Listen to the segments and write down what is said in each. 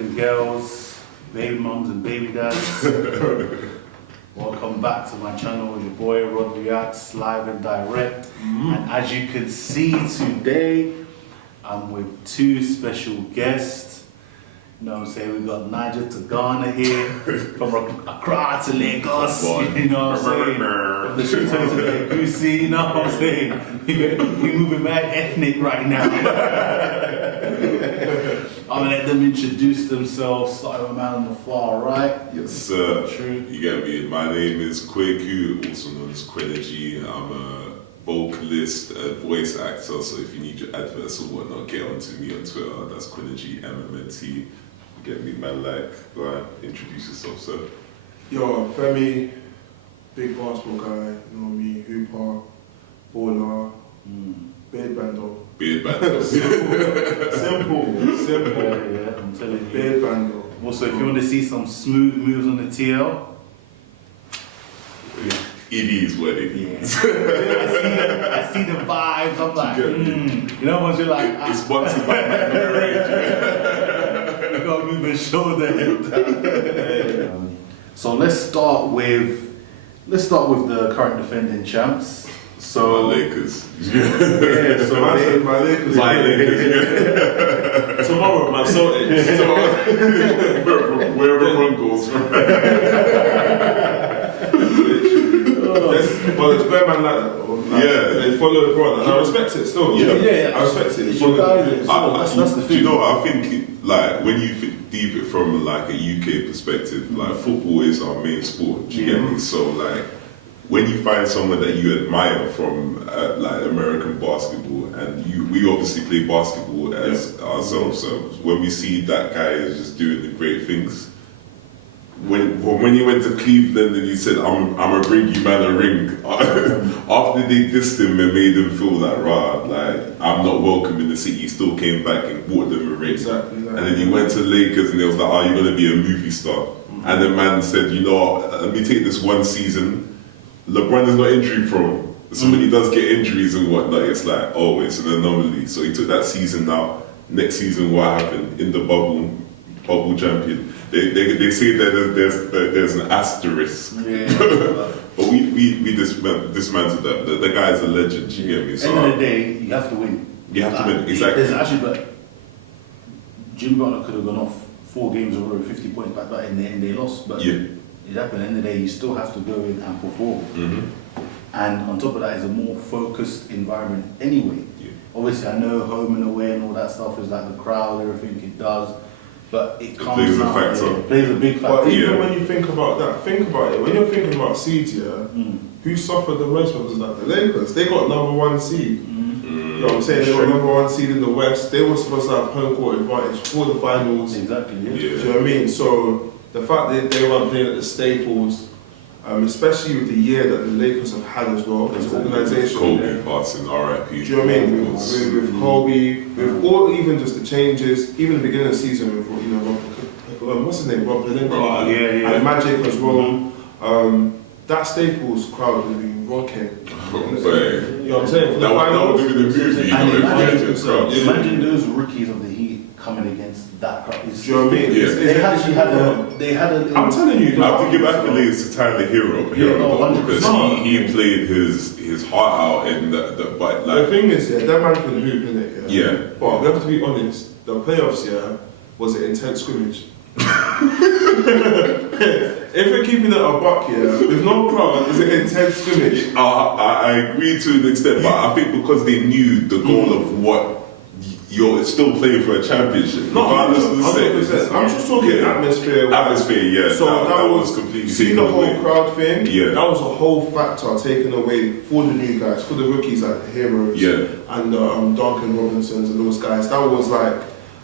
and girls, baby mums and baby dads. Welcome back to my channel with your boy Rod Reacts, live and direct. And as you can see today, I'm with two special guests. You know what I'm saying? We got Niger to Ghana here, from Accra to Lagos. You know what I'm saying? From the Shuto to the Goosey, you know what I'm saying? We're moving mad ethnic right now. I'm gonna let them introduce themselves, starting with a man on the far right. Yes, sir. True. You get me? My name is Kwenergy, also known as Kwenergy. I'm a vocalist, a voice actor, so if you need your adverts or whatnot, get onto me on Twitter. That's Kwenergy, MMNT. You get me, man? Like, go ahead, introduce yourself, sir. Yo, Femi, big basketball guy, you know me, hooper, baller, beard bando. Beard band. Simple. Yeah, I'm telling you. Beard bando. Also, if you want to see some smooth moves on the TL, It is what it is. I see the vibes. I'm like, you know, once you're like, It's sponsored by Kwenergy. you gotta move your shoulder. So let's start with the current defending champs. So My Lakers. yeah, so My Lakers. My Lakers. Tomorrow, my Celtics. Wherever one goes from. But it's better man like that. Though. Like, Yeah. They follow the brand. And I respect it still. Yeah. I respect it. It's your guidance. That's the Do thing. you know what? I think like when you deep it from like a UK perspective, like football is our main sport. Do you get me? So like when you find someone that you admire from like American basketball, and we obviously play basketball as ourselves. So when we see that guy is just doing the great things. When he went to Cleveland and he said, I'm gonna bring you man a ring. After they dissed him and made him feel like, like I'm not welcome in the city, he still came back and bought them a ring. Exactly. And then he went to Lakers and they was like, oh, you're gonna be a movie star. And the man said, you know, let me take this one season. LeBron is not injury prone. So when he does get injuries and whatnot, it's like, oh, it's an anomaly. So he took that season out. Next season, what happened in the bubble champion? They say that there's an asterisk. Yeah. But we dismantled that. The guy's a legend, you get me? So End of the day, you have to win. you have to win, exactly. There's actually, but Jim Butler could have gone off 4 games in a row, 50 points back that, and they lost. But Yeah. it happened. At the end of the day, you still have to go in and perform. And on top of that, it's a more focused environment anyway. Yeah. Obviously, I know home and away and all that stuff is like the crowd, everything it does. But it comes plays a out, factor. It plays a big factor. But even Yeah. when you think about that, think about it. When you're thinking about seeds, who suffered the most was like the Lakers. They got #1 seed. You know what I'm saying? They got #1 seed in the West. They were supposed to have home court advantage for the finals. Exactly, yeah. Do you know what I mean? So the fact that they weren't playing at the Staples, especially with the year that the Lakers have had as well as an organisation. Kobe passing, RIP. Do you know what I mean? With Kobe, with all even just the changes, even the beginning of the season with what's his name, Rob Pelinka, Yeah. and Magic as well. That Staples crowd would be rocking. You know what I'm saying? For the That finals, would be the movie, you And know, imagine, if crowd. imagine those rookies of the Heat coming against that crowd. do you know what I mean? Yeah. They actually had a little... I'm telling you, I have to give accolades to Tyler Hero, no, because 100%. he played his heart out in but the like thing is, that man can hoop, innit? Yeah. But we have to be honest, the playoffs, was an intense scrimmage. If we're keeping it a buck, with no crowd, it's an intense scrimmage. I agree to an extent, but I think because they knew the goal of what you're still playing for a championship, regardless of the 100%. set. I'm just talking atmosphere. Atmosphere, yeah. So that was completely see the taken whole away. crowd thing. Yeah. That was a whole factor taken away for the new guys, for the rookies like the Heroes, Yeah. and Duncan Robinsons and those guys. That was like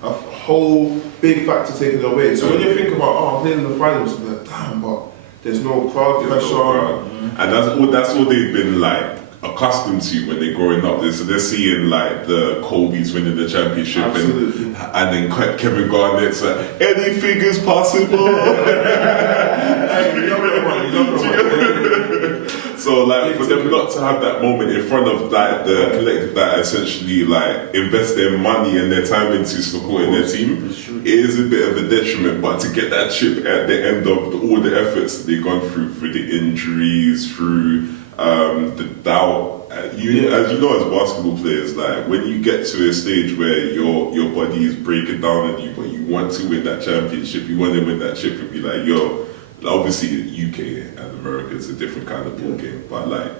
a whole big factor taken away. So when you think about, I'm playing in the finals, you're like, damn, but there's no crowd There's pressure. no crowd. And that's all they've been like accustomed to when they're growing up. So they're seeing like the Kobe's winning the championship, Absolutely. and then Kevin Garnett's like, anything is possible. Hey, you don't know what. So So like for them not to have that moment in front of like the collective that essentially like invest their money and their time into supporting their team, it is a bit of a detriment. But to get that chip at the end of all the efforts that they've gone through the injuries, through the doubt. As you know, as basketball players, like when you get to a stage where your body is breaking down on you, but you want to win that championship, you want to win that chip, and be like, yo, obviously the UK and America is a different kind of ball game, but like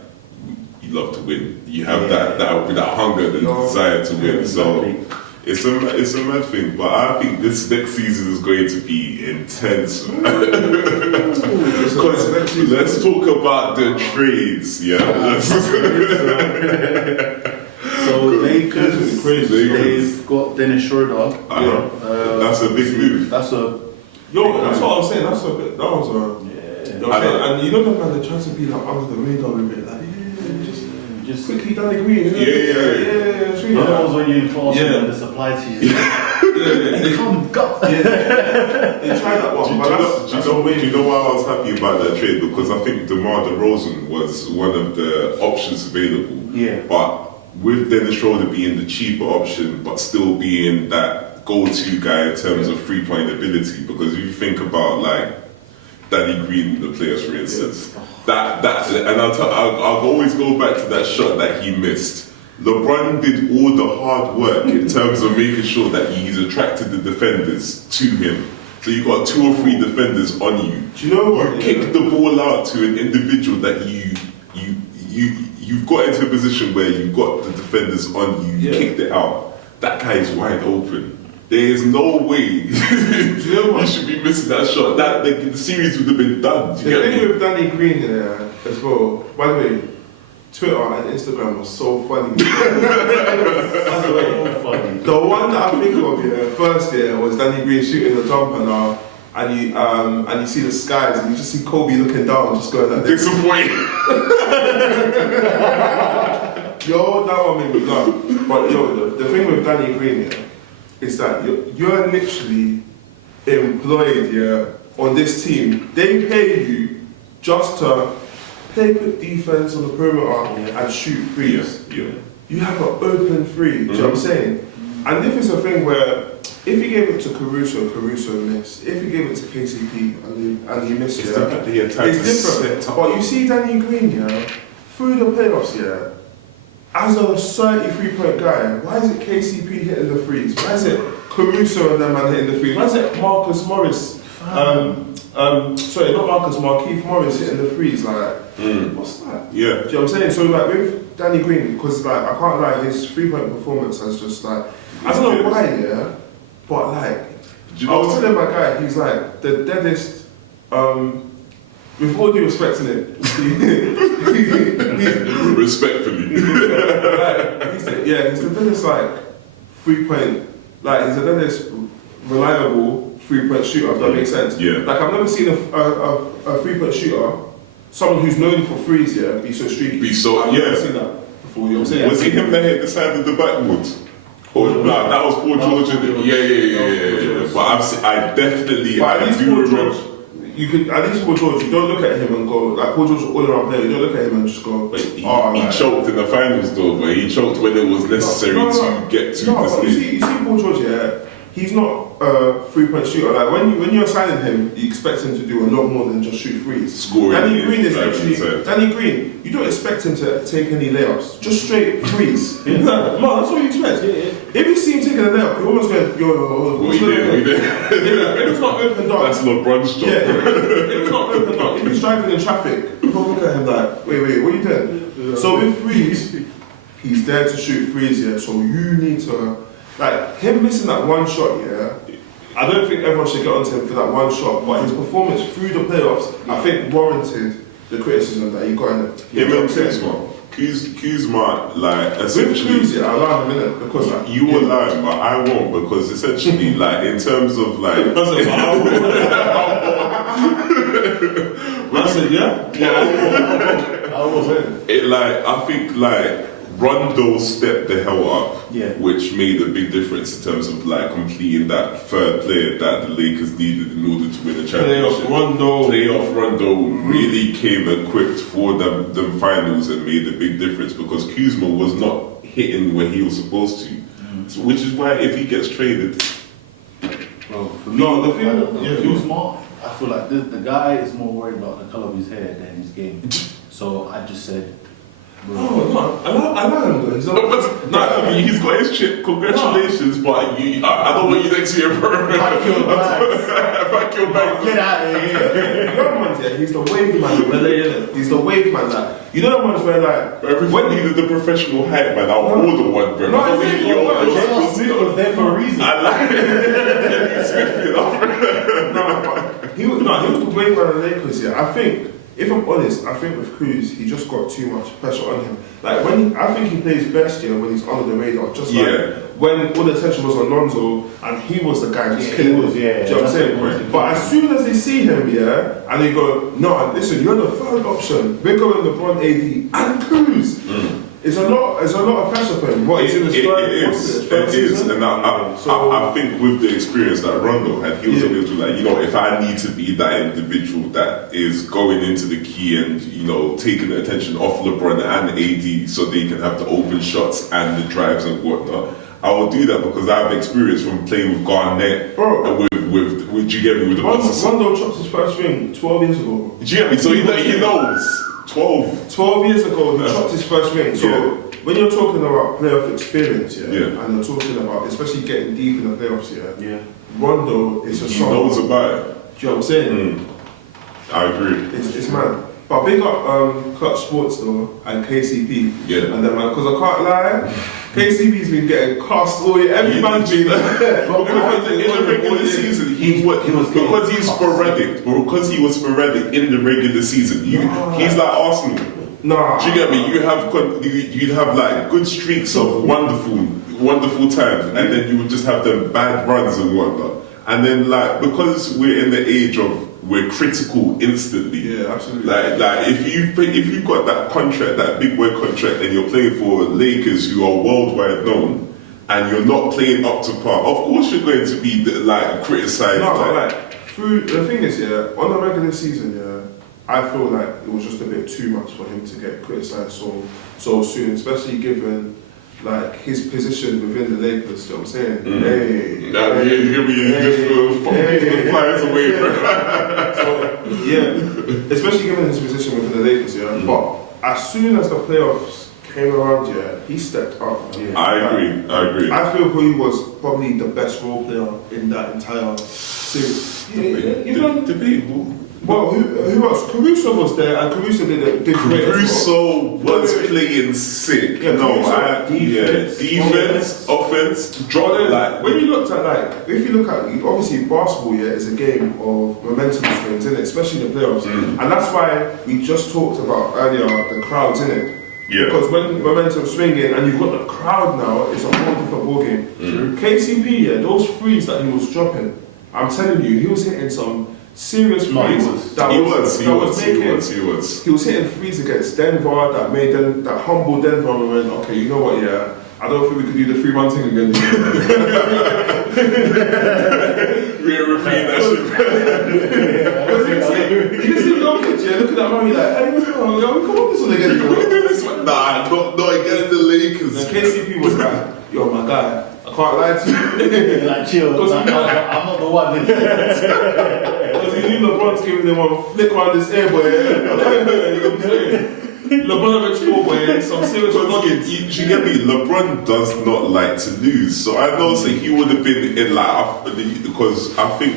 you love to win. You have that hunger, the desire to win. So it's a mad thing, but I think this next season is going to be intense. Because let's talk about the trades, yeah. So Lakers, they've got Dennis Schroeder. That's a big move. That's what I'm saying. That was a. You know what I'm saying? And you know the man that tries to be like under the radar a bit, like just quickly down the green. That was when you in class and the supply teachers. They come go. They tried that one. Do you know why I was happy about that trade? Because I think DeMar DeRozan was one of the options available. Yeah. But with Dennis Schroeder being the cheaper option, but still being that go-to guy in terms of three-point ability, because if you think about like Danny Green, the players, for instance, that's and I'll always go back to that shot that he missed. LeBron did all the hard work in terms of making sure that he's attracted the defenders to him. So you got 2 or 3 defenders on you. Do you know what? You kick the ball out to an individual that you've got into a position where you've got the defenders on you. You kicked it out. That guy is wide open. There is no way you should be missing that shot. The series would have been done. The thing with Danny Green as well, by the way, Twitter and Instagram was so funny. The one that I think of first was Danny Green shooting the jumper now, and you see the skies and you just see Kobe looking down, just going like this. Disappointed. Yo, that one made me laugh. But yo, the thing with Danny Green is that you're literally employed on this team. They pay you just to play good defense on the perimeter and shoot threes. Yeah. You have an open three. Do you know what I'm saying? And if it's a thing where if you gave it to Caruso missed. If you gave it to KCP and he missed, it's different. But you see Danny Green, through the playoffs, as a 33-point guy, why is it KCP hitting the threes? Why is it Caruso and them man hitting the threes? Why is it Marcus Morris? Sorry, not Marcus, Markeith Morris hitting the threes? Like, what's that? Yeah. Do you know what I'm saying? So like with Danny Green, because like I can't lie, his 3-point performance has just like I don't know why, but like I was telling my guy, he's like the deadest. With all due respect to it, respectfully, he's the deadest like 3-point, like he's the deadest reliable 3-point shooter. If that makes sense. Yeah. Like I've never seen a 3-point shooter, someone who's known for threes, be so streaky. I've never seen that before. You know what I'm saying? Was it him that hit the side of the backboard? Or no, that was Paul George. Yeah. But I definitely. But at least Paul George. You could at least Paul George. You don't look at him and go like Paul George, all around player. You don't look at him and just go. But he choked in the finals, though. But he choked when it was necessary to get to the stage. You see Paul George, he's not a 3-point shooter. Like when you're signing him, you expect him to do a lot more than just shoot threes. Scoring. Danny Green is actually Danny Green. You don't expect him to take any layups, just straight threes. Man, that's what you expect. If you see him taking a layup, you're almost going, yo. What he did. If it's not open dark. That's LeBron's job. If it's not open dark, if he's driving in traffic, people look at him like, wait, what are you doing? So with threes, he's there to shoot threes, so you need to, like, him missing that one shot, I don't think everyone should get onto him for that one shot, but his performance through the playoffs, I think warranted the criticism that he got in it. Him and Kuzma, like, essentially. With Kuzma, I'll allow him in it because like, you will lie, but I won't, because essentially, like, in terms of like. I said, I think like Rondo stepped the hell up, Yeah. which made a big difference in terms of like completing that third player that the Lakers needed in order to win a championship. Playoff Rondo really came equipped for them finals and made a big difference because Kuzma was not hitting where he was supposed to. So, which is why if he gets traded, Bro, for me, No, the thing- yeah, Kuzma, I feel like the guy is more worried about the colour of his hair than his game. So I just said, bro. No, I like him though. He's no, he's got his chip. Congratulations, but I don't want you next year, bro. Pack your bags. Pack your bags. Get out of here. You know man's, yeah, he's the wave man. He's the wave man. Like, you know man's where like Everyone needed the professional hype man. I'll order one, bro. No, I don't think J.R. Smith was there for a reason. I like it. Smith, you know. he was the wave man of the Lakers. Yeah, I think. If I'm honest, I think with Cruz, he just got too much pressure on him. Like I think he plays best here when he's under the radar. Just like when all the attention was on Lonzo and he was the guy just killing it. Do you know what I'm saying? But as soon as they see him, and they go, no, listen, you're the third option. We're going LeBron, AD, and Cruz. It's a lot of pressure for him. What, he's in his It is, and I think with the experience that Rondo had, he was able to like, if I need to be that individual that is going into the key and taking the attention off LeBron and AD so they can have the open shots and the drives and whatnot, I will do that because I have experience from playing with Garnett and with you get me with the Rondo chopped his first ring 12 years ago. Do you get me? So he knows. 12 years ago, he chopped his first ring. So when you're talking about playoff experience, and you're talking about especially getting deep in the playoffs, Rondo is a song. He knows about it. Do you know what I'm saying? I agree. It's mad. But big up Clutch Sports though and KCP. Yeah. And then man, because I can't lie, KCP's been getting cussed all year. Every man's been because in the regular season, because he was sporadic in the regular season. He's like Arsenal. Nah. Do you get me? You'd have like good streaks of wonderful times, and then you would just have them bad runs and whatnot. And then like because we're in the age of we're critical instantly. Yeah, absolutely. Like if you've got that contract, that big boy contract, and you're playing for Lakers who are worldwide known, and you're not playing up to par, of course you're going to be criticized. No, the thing is, on the regular season, I feel like it was just a bit too much for him to get criticised so soon, especially given like his position within the Lakers. You know what I'm saying? Just flies away, bro. So especially given his position within the Lakers, But as soon as the playoffs came around, he stepped up. I agree. I feel he was probably the best role player in that entire series. Debatable. Well, who else? Caruso was there, and Caruso did great. Caruso was playing sick. Defense, offense, drop. When you looked at if you look at obviously basketball, is a game of momentum swings, isn't it? Especially in the playoffs, and that's why we just talked about earlier the crowds, isn't it? Yeah. Because when momentum's swinging and you've got the crowd now, it's a whole different ballgame. KCP, those threes that he was dropping, I'm telling you, he was hitting some serious threes. He was. He was hitting threes against Denver that made them, that humbled Denver and went, okay, you know what, I don't think we could do the 3-1 thing again. We're repeating that shit. You see Jokic, look at that man, hey, come on, this one again. We can do this one. Nah, not against the Lakers. And KCP was like, yo, my guy, I can't lie to you. Like, chill, I'm not the one. Because he knew LeBron's giving him one flick around his ear, boy. You know what I'm saying? LeBron had score, boy, some serious nuggets. You get me? LeBron does not like to lose, so I know he would have been in because I think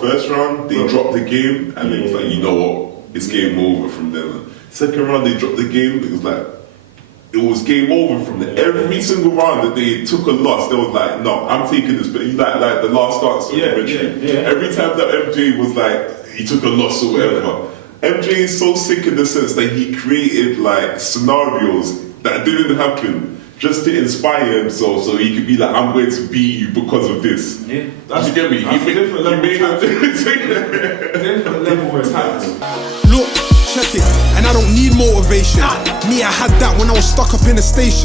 first round they dropped the game and it was like, you know what, it's game over from them. Second round they dropped the game, it was game over from there. Every single round that they took a loss, they was like, no, I'm taking this. But like the last dance every time that MJ was like, he took a loss or whatever. MJ is so sick in the sense that he created like scenarios that didn't happen just to inspire himself, so he could be like, I'm going to beat you because of this. Yeah, you get me? That's a different level of different level of tact. Look, check it. And I don't need motivation. Me, I had that when I was stuck up in the station.